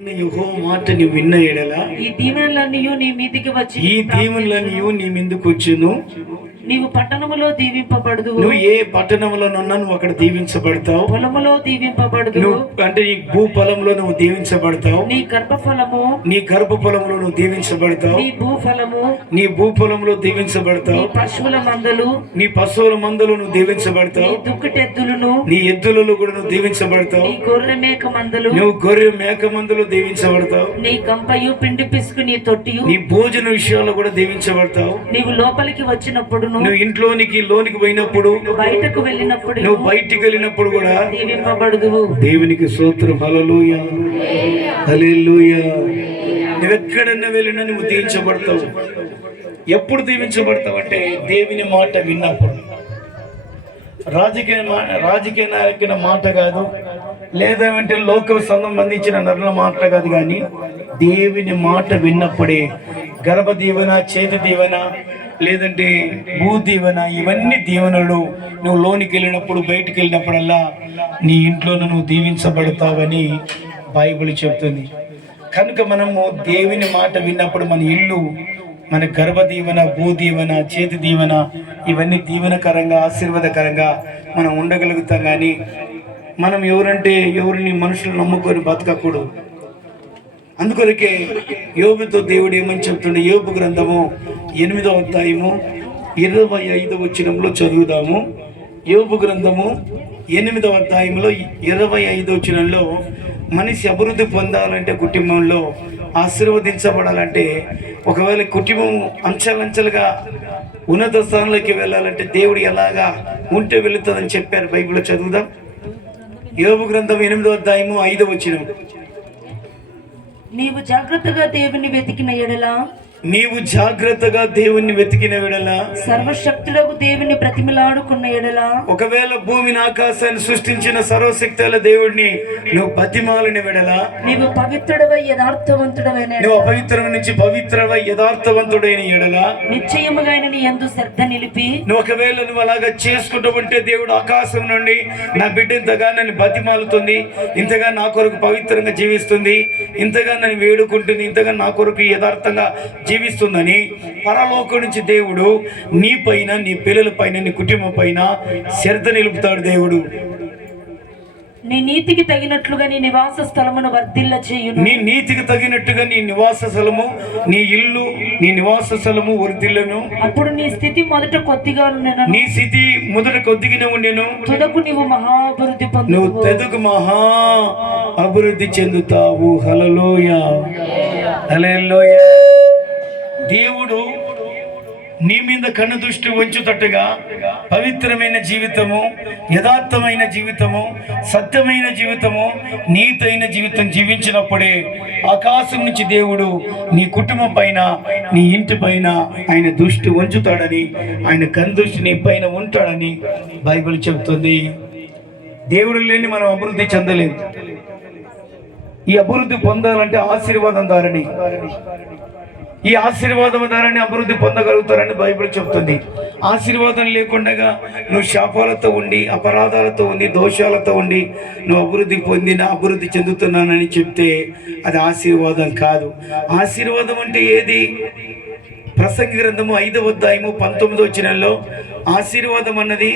యహో మాట నీవు విన్న ఎడల ఈ దీవెనలన్నీ నీ మీదికి వచ్చి ఈ దీవులనియు నీ ముందుకు వచ్చును నీవు పట్టణములో దీవింపబడదు నువ్వు ఏ పట్టణంలోనున్నా నువ్వు అక్కడ దీవించబడతావు. పొలములో దీవింపబడదు అంటే ఈ భూ పొలంలో నువ్వు దీవించబడతావు. నీ గర్భఫలము నీ గర్భ పొలంలో నువ్వు దీవించబడతావు. నీ భూఫలము నీ భూ పొలంలో నీ దీవించబడతావు పశువుల మందలు నీ పశువుల మందులు నువ్వు నీ దీవించబడతావు దుక్కటెద్దులను నీ ఎద్దులలో కూడా నువ్వు దీవించబడతావు. నీ గొర్రె మేక మందలు నువ్వు గొర్రె మేక మందులు దీవించబడతావు. నీ గంపయు పిండి పిసుకు నీ తొట్టియు నీ భోజన విషయాల్లో కూడా దీవించబడతావు. నీవు లోపలికి వచ్చినప్పుడును నువ్వు ఇంట్లోనికి లోనికి పోయినప్పుడు బయటకు వెళ్ళినప్పుడు నువ్వు బయటికి వెళ్ళినప్పుడు కూడా దీవింపబడదు దేవునికి స్తోత్రం. హల్లెలూయ. హల్లెలూయ. నువ్వెక్కడన్నా వెళ్ళినా నువ్వు దీవించబడతావు. ఎప్పుడు దీవించబడతావు అంటే దేవుని మాట విన్నప్పుడు. రాజకీయ రాజకీయ నాయకుల మాట కాదు లేదా అంటే లోక సంబంధించిన నరుల మాట కాదు కానీ దేవుని మాట విన్నప్పుడే గర్భ దీవెన చేతి దీవెన లేదంటే భూ దీవెన ఇవన్నీ దీవెనలు నువ్వు లోనికి వెళ్ళినప్పుడు బయటికి వెళ్ళినప్పుడల్లా నీ ఇంట్లో నువ్వు దీవించబడతావని బైబిల్ చెప్తుంది. కనుక మనము దేవుని మాట విన్నప్పుడు మన ఇల్లు మన గర్భ దీవెన భూ దీవెన చేతి దీవెన ఇవన్నీ దీవెనకరంగా ఆశీర్వాదకరంగా మనం ఉండగలుగుతాం కానీ మనం ఎవరంటే ఎవరిని మనుషులు నమ్ముకొని బతకకూడదు. అందుకొరకే యోగుతో దేవుడు ఏమని చెప్తుండే యోగు గ్రంథము ఎనిమిదో అధ్యాయము ఇరవై ఐదు వచ్చినంలో చదువుదాము. యోగు గ్రంథము ఎనిమిదవ అధ్యాయంలో ఇరవై ఐదు వచ్చినంలో మనిషి అభివృద్ధి పొందాలంటే కుటుంబంలో ఆశీర్వదించబడాలంటే ఒకవేళ కుటుంబం అంచెలంచెలుగా ఉన్నత స్థానంలోకి వెళ్ళాలంటే దేవుడు ఎలాగా ఉంటే వెళుతుందని చెప్పారు బైబిల్లో చదువుదాం. యోగు గ్రంథం ఎనిమిదో అధ్యాయము ఐదు వచ్చిన నీవు జాగ్రత్తగా దేవుని వెతికిన ఎడలా నీవు జాగ్రత్తగా దేవుణ్ణి వెతికిన విడల సర్వశక్తులకు దేవుని ప్రతిమలాడుకున్న ఎడల ఒకవేళ భూమిని ఆకాశాన్ని సృష్టించిన సర్వశక్తుల దేవుడిని నువ్వు బతిమాలిన విడల నీవు పవిత్రుడవై యథార్థవంతుడమైన ఎడల, నువ్వు అపవిత్రం నుంచి పవిత్రమై యథార్థవంతుడైన ఎడల నిశ్చయముగా నీ యందు శ్రద్ధ నిలిపి నువ్వు ఒకవేళ నువ్వు అలాగా చేసుకుంటూ ఉంటే దేవుడు ఆకాశం నుండి నా బిడ్డ ఇంతగా నన్ను బతిమాలుతుంది ఇంతగా నా కొరకు పవిత్రంగా జీవిస్తుంది ఇంతగా నన్ను వేడుకుంటుంది ఇంతగా నా కొరకు యథార్థంగా జీవిస్తుందని పరలోకం నుంచి దేవుడు నీ పైన నీ పిల్లల పైన నీ కుటుంబం పైన శ్రద్ధ నిలుపుతాడు దేవుడు. నీ నీతికి తగినట్లుగా నీ నివాస స్థలమును వర్ధిల్ల చేయును. నీ నీతికి తగినట్టుగా నీ నివాస స్థలము నీ ఇల్లు నీ నివాస స్థలము వృద్ధిల్లను అప్పుడు నీ స్థితి మొదట కొద్దిగా ఉండెను నీ స్థితి మొదట కొద్దిగానే ఉండెను తుదకు నీవు మహాభివృద్ధి నువ్వు పొందువు తెదుకు మహా అభివృద్ధి చెందుతావు. హలలోయ హలలోయ దేవుడు నీ మీద కన్ను దృష్టి ఉంచుతట్టుగా పవిత్రమైన జీవితము యథార్థమైన జీవితము సత్యమైన జీవితము నీతైన జీవితం జీవించినప్పుడే ఆకాశం నుంచి దేవుడు నీ కుటుంబం పైన నీ ఇంటి పైన ఆయన దృష్టి ఉంచుతాడని ఆయన కన్ను దృష్టి నీ పైన ఉంటాడని బైబిల్ చెబుతుంది. దేవుడు లేని మనం అభివృద్ధి చెందలేదు. ఈ అభివృద్ధి పొందాలంటే ఆశీర్వాదం దారని. ఈ ఆశీర్వాదం ద్వారానే అభివృద్ధి పొందగలుగుతారని బైబిల్ చెప్తుంది. ఆశీర్వాదం లేకుండా నువ్వు శాపాలతో ఉండి అపరాధాలతో ఉండి దోషాలతో ఉండి నువ్వు అభివృద్ధి పొందిన అభివృద్ధి చెందుతున్నానని చెప్తే అది ఆశీర్వాదం కాదు. ఆశీర్వాదం అంటే ఏది? ప్రసంగి గ్రంథము ఐదవ అధ్యాయము పంతొమ్మిదో వచ్చినలో ఆశీర్వాదం అన్నది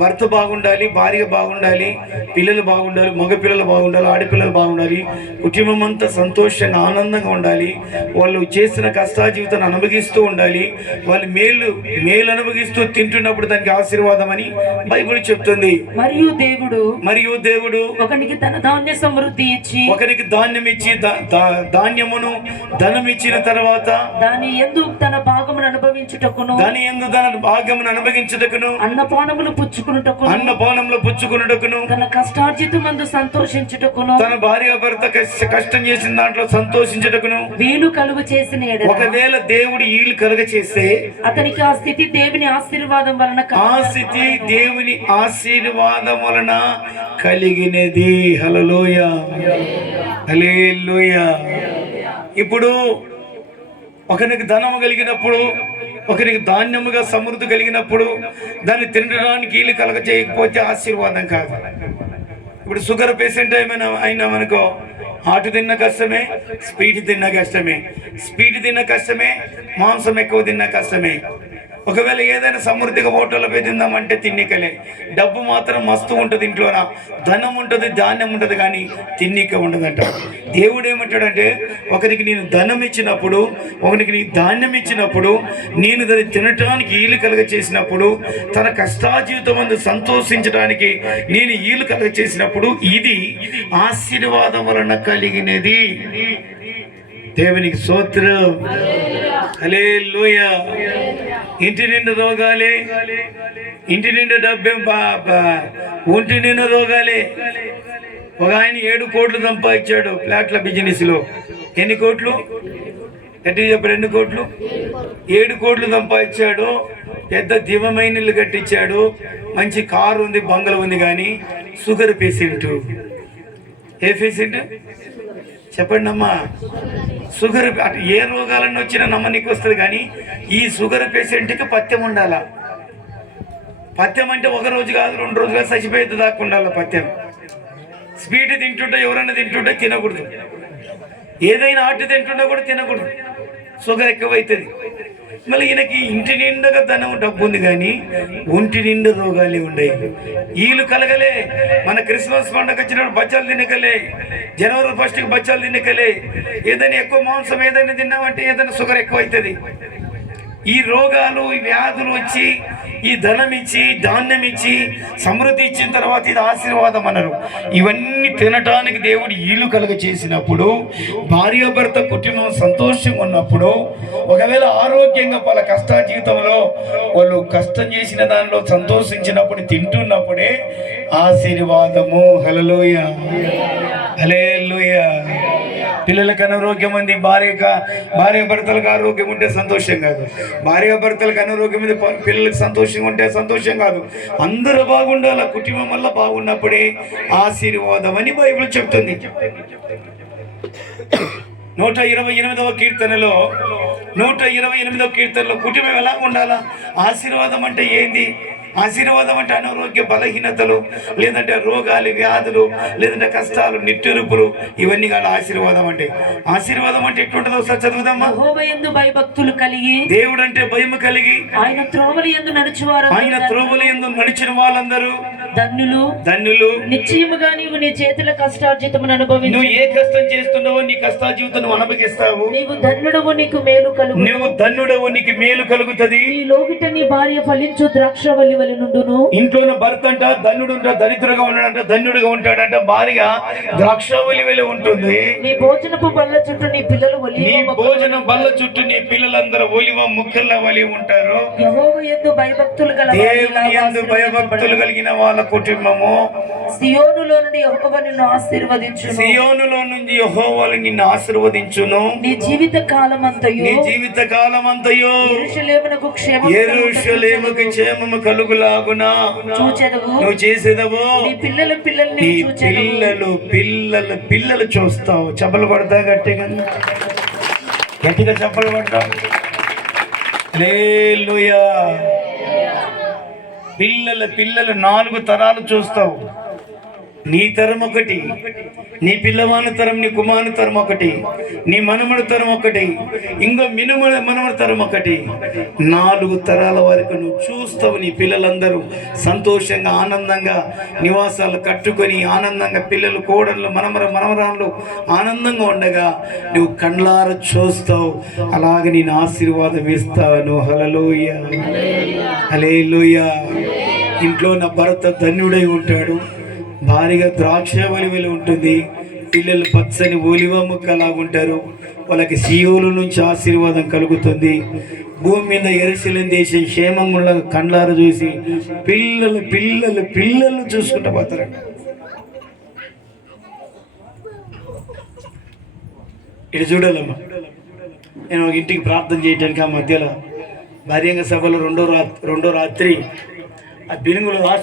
భర్త బాగుండాలి భార్య బాగుండాలి పిల్లలు బాగుండాలి మగ పిల్లలు బాగుండాలి ఆడపిల్లలు బాగుండాలి కుటుంబం అంతా సంతోషంగా ఆనందంగా ఉండాలి. వాళ్ళు చేసిన కష్టాజీవితాన్ని అనుభవిస్తూ ఉండాలి. వాళ్ళు మేలు మేలు అనుభవిస్తూ తింటున్నప్పుడు దానికి ఆశీర్వాదం అని బైబిల్ చెప్తుంది. మరియు దేవుడు మరియు దేవుడు ఒకనికి తన ధాన్య సమృద్ధి ఇచ్చి ఒకరికి ధాన్యం ఇచ్చి ధాన్యమును ధనం ఇచ్చిన తర్వాత దాని ఎందు తన భాగమును అనుభవించుటకును. దాని ఎందు దాని భాగమును అనుభవించుటకును. అన్నపానములు పుచ్చుకునుటకును. అన్నపానంలో పుచ్చుకున్నటకును తన కష్టార్జితమందు సంతోషించుటకును. తన భార్య భర్త కష్ట- చేసిన దాంట్లో సంతోషించటకును. వీలు కలుగు చేసిన ఒకవేళ దేవుడు ఈలు కలగ చేస్తే అతనికి ఆ స్థితి దేవుని ఆశీర్వాదం వలన ఆ. స్థితి దేవుని ఆశీర్వాదం వలన కలిగినది. హలలోయ హలేలోయ ఇప్పుడు ఒకరికి ధనము కలిగినప్పుడు ఒకరికి ధాన్యముగా సమృద్ధి కలిగినప్పుడు దాన్ని తినడానికి వీలు కలగ చేయకపోతే ఆశీర్వాదం కాదు. ఇప్పుడు షుగర్ పేషెంట్ ఏమైనా అయినా మనకో హాట్ తిన్న కష్టమే స్పీడ్ తిన్న కష్టమే. స్పీడ్ తిన్న కష్టమే మాంసం ఎక్కువ తిన్న కష్టమే. ఒకవేళ ఏదైనా సమృద్ధిగా హోటల్లో పోయి తిందామంటే తిన్నికలే. డబ్బు మాత్రం మస్తు ఉంటుంది ఇంట్లోన. ధనం ఉంటుంది ధాన్యం ఉంటుంది కానీ తిన్నిక ఉండదంట. దేవుడు ఏమంటాడంటే ఒకరికి నేను ధనం ఇచ్చినప్పుడు ఒకరికి నీ ధాన్యం ఇచ్చినప్పుడు నేను దాన్ని తినటానికి ఈలు కలుగ చేసినప్పుడు తన కష్టాజీవితం అందు సంతోషించడానికి నేను ఈలు కలుగ చేసినప్పుడు ఇది ఆశీర్వాదం వలన కలిగినది. దేవునికి సోత్రం హలే ఇంటి నిండా రోగాలే. ఇంటి నిండా డబ్బేం ఒంటి నిండా రోగాలే. ఒక ఆయన ఏడు కోట్లు సంపాదించాడు ఫ్లాట్ల బిజినెస్లో. ఎన్ని కోట్లు? గట్టిగా చెప్పాడు ఎన్ని కోట్లు? ఏడు కోట్లు సంపాదించాడు. పెద్ద దివమైన ఇల్లు కట్టించాడు. మంచి కారు ఉంది బంగళ ఉంది కానీ షుగర్ పేషెంట్. ఏ పేషెంట్? చెప్పండి అమ్మా షుగర్ అటు ఏ రోగాలన్నీ వచ్చినా నమ్మనికి వస్తుంది కానీ ఈ షుగర్ పేషెంట్కి పథ్యం ఉండాల? పథ్యం అంటే ఒక రోజు కాదు రెండు రోజులు చచ్చిపోయేది దాకా ఉండాలి పథ్యం. స్వీట్ తింటుంటే ఎవరైనా తింటుంటే తినకూడదు. ఏదైనా ఆటు తింటుంటే కూడా తినకూడదు. షుగర్ ఎక్కువైతుంది మళ్ళీ ఈయనకి ఇంటి నిండుగా ధనం డబ్బు ఉంది కానీ ఒంటి నిండు రోగాలే ఉన్నాయి వీళ్ళు కలగలే. మన క్రిస్మస్ పండుగ వచ్చినప్పుడు బచ్చాలు తినకలే. జనవరి ఫస్ట్కి బచ్చాలు తినకలే. ఏదైనా ఎక్కువ మాంసం ఏదైనా తిన్నామంటే ఏదైనా షుగర్ ఎక్కువ అవుతుంది ఈ రోగాలు ఈ వ్యాధులు వచ్చి ఈ ధనం ఇచ్చి ధాన్యం ఇచ్చి సమృద్ధి ఇచ్చిన తర్వాత ఇది ఆశీర్వాదం అన్నారు ఇవన్నీ తినటానికి దేవుడు ఈలు కలుగ చేసినప్పుడు భార్యాభర్త కుటుంబం సంతోషంగా ఉన్నప్పుడు ఒకవేళ ఆరోగ్యంగా వాళ్ళ కష్ట జీవితంలో వాళ్ళు కష్టం చేసిన దానిలో సంతోషించినప్పుడు తింటున్నప్పుడే ఆశీర్వాదము. హలలోయ హలేలుయ పిల్లలకు అనారోగ్యం ఉంది భార్యక భార్య భర్తలకు ఆరోగ్యం ఉంటే సంతోషం కాదు. భార్య భర్తలకు అనారోగ్యం ఉంది పిల్లలకు సంతోషంగా ఉంటే సంతోషం కాదు. అందరూ బాగుండాలి కుటుంబం వల్ల బాగున్నప్పుడే ఆశీర్వాదం అని బైబిల్ చెప్తుంది. నూట ఇరవై ఎనిమిదవ కీర్తనలో నూట ఇరవై ఎనిమిదవ కీర్తనలో కుటుంబం ఎలా ఉండాలా? ఆశీర్వాదం అంటే ఏంది? ఆశీర్వాదం అంటే అనారోగ్య బలహీనతలు లేదంటే రోగాలు వ్యాధులు లేదంటే కష్టాలు నిట్టెరుపులు ఇవన్నీ కాదు ఆశీర్వాదం అంటే. ఆశీర్వాదం అంటే ఎట్లుంటుందో ఒకసారి చదువుదామా? భయభక్తులు కలిగి దేవుడు అంటే భయం కలిగి ఆయన త్రోవలు ఎందు నడుచువారు ఆయన త్రోవల ఎందు నడిచిన వాళ్ళందరూ ధన్యులు. ధన్యులు. నిశ్చయముగా నీవు నీ చేతుల కష్టార్జితమును అనుభవించు. నువ్వు ఏ కష్టం చేస్తున్నావో నీ కష్టా జీవితం నువ్వు అనుభవిస్తావు. నీవు ధన్యుడవు నీకు మేలు కలుగు నువ్వు ధన్యుడవు నీకు మేలు కలుగుతుంది. నీ లోగిట నీ భార్య ఫలించు ద్రాక్షవల్లి వలి నుండును. ఇంట్లోన భర్త అంట ధన్యుడు దరిద్రంగా ఉన్నాడంట ధన్యుడుగా ఉంటాడంట భార్య ద్రాక్షావళి వెళ్ళి ఉంటుంది. నీ భోజనపు బల్ల చుట్టూ నీ పిల్లలు నీ మొక్కలు భోజనం బల్ల చుట్టూ నీ పిల్లలందరూ ఒలివ ముక్కల్లా వలి ఉంటారు. యెహోవా యందు భయభక్తులు యందు భయభక్తులు కలిగిన వాళ్ళ కుటుంబము. సియోనులో నుండి యెహోవా నిన్ను ఆశీర్వదించును. సియోనులో యెహోవాలు నిన్ను ఆశీర్వదించును. నీ జీవిత కాలమంతయు నీ జీవిత కాలమంతయు. యెరూషలేమునకు క్షేమం ఎరుషలేముకి క్షేమము కలుగులాగునా. చూచెదవు నువ్వు చేసేదవు. నీ పిల్లల పిల్లల్ని నీ పిల్లలు పిల్లలు పిల్లలు చూస్తావు. చెప్పలు పడతా గట్టిగా. గట్టిగా చెప్పలు హల్లెలూయా. పిల్లల పిల్లలు నాలుగు తరాలు చూస్తావు. నీ తరం ఒకటి నీ పిల్లవాని తరం నీ కుమారుని తరం ఒకటి నీ మనుమడి తరం ఒకటి ఇంకో మినుముల మనుమడి తరం ఒకటి. నాలుగు తరాల వరకు నువ్వు చూస్తావు నీ పిల్లలందరూ సంతోషంగా ఆనందంగా నివాసాలు కట్టుకొని ఆనందంగా పిల్లలు కోడళ్ళు మనమర మనమరాళ్ళు ఆనందంగా ఉండగా నువ్వు కండ్లార చూస్తావు. అలాగే నేను ఆశీర్వాదం ఇస్తాను. హలలోయ హలేలుయ ఇంట్లో నా భర్త ధన్యుడై ఉంటాడు. భారీగా ద్రాక్ష ఒలివలు ఉంటుంది. పిల్లలు పచ్చని ఒలివ ముక్కలాగుంటారు వాళ్ళకి సీయోల నుంచి ఆశీర్వాదం కలుగుతుంది. భూమి మీద ఎరుసలేం దేశం క్షేమంగా కండ్లారు చూసి పిల్లలు పిల్లలు పిల్లలు చూసుకుంటూ పోతారంట ఇటు చూడాలమ్మా. నేను ఒక ఇంటికి ప్రార్థన చేయడానికి ఆ మధ్యలో భార్యంగ సభలో రెండో రా రెండో రాత్రి ఆ బినుగులు